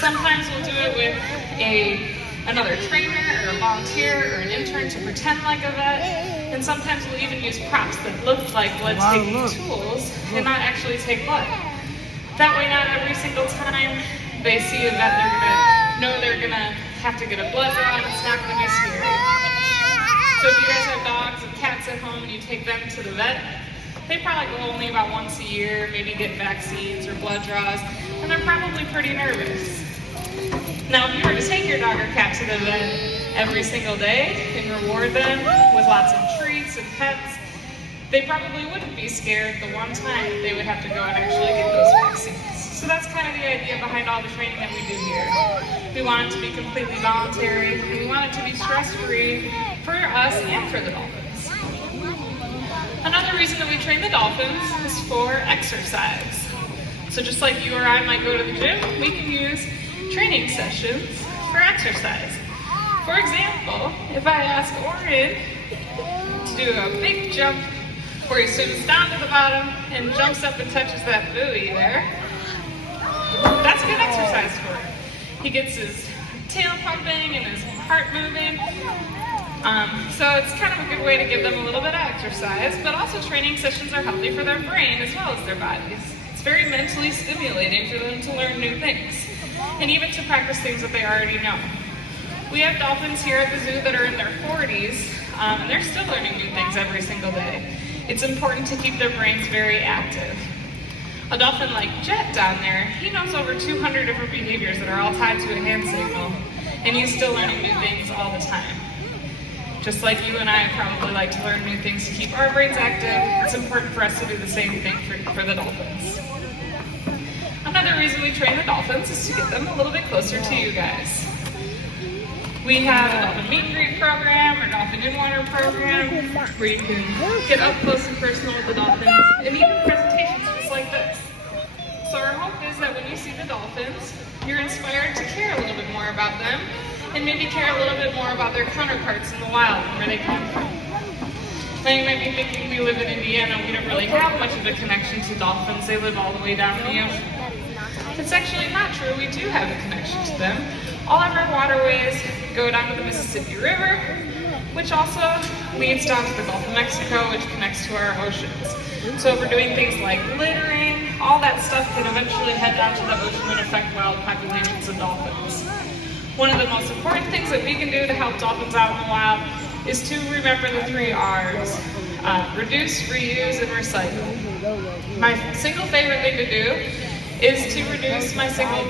Sometimes we'll do it with another trainer or a volunteer or an intern to pretend like a vet. And sometimes we'll even use props that look like blood-taking tools and not actually take blood. That way, not every single time they see a vet, they're gonna know they're gonna have to get a blood draw, and it's not gonna be scary. So if you guys have dogs and cats at home and you take them to the vet, they probably go only about once a year, maybe get vaccines or blood draws, and they're probably pretty nervous. Now, if you were to take your dog or cat to the vet every single day and reward them with lots of treats and pets, they probably wouldn't be scared the one time that they would have to go and actually get those vaccines. So that's kind of the idea behind all the training that we do here. We want it to be completely voluntary, and we want it to be stress-free for us and for the dolphins. Another reason that we train the dolphins is for exercise. So just like you or I might go to the gym, we can use training sessions for exercise. For example, if I ask Orin to do a big jump where he swims down to the bottom and jumps up and touches that buoy there, that's good exercise for him. He gets his tail pumping and his heart moving. So it's kind of a good way to give them a little bit of exercise, but also training sessions are healthy for their brain as well as their bodies. It's very mentally stimulating for them to learn new things, and even to practice things that they already know. We have dolphins here at the zoo that are in their 40s, and they're still learning new things every single day. It's important to keep their brains very active. A dolphin like Jet down there, he knows over 200 different behaviors that are all tied to a hand signal, and he's still learning new things all the time. Just like you and I probably like to learn new things to keep our brains active, it's important for us to do the same thing for the dolphins. Another reason we train the dolphins is to get them a little bit closer to you guys. We have a dolphin meet and greet program or dolphin in-water program where you can get up close and personal with the dolphins, and even presentations just like this. So our hope is that when you see the dolphins, you're inspired to care a little bit more about them and maybe care a little bit more about their counterparts in the wild and where they come from. Now you might be thinking we live in Indiana, we don't really have much of a connection to dolphins. They live all the way down in the ocean. It's actually not true. We do have a connection to them. All of our waterways go down to the Mississippi River, which also leads down to the Gulf of Mexico, which connects to our oceans. So if we're doing things like littering, all that stuff can eventually head down to the ocean and affect wild populations of dolphins. One of the most important things that we can do to help dolphins out in the wild is to remember the 3 R's. Reduce, reuse, and recycle. My single favorite thing to do is to reduce my single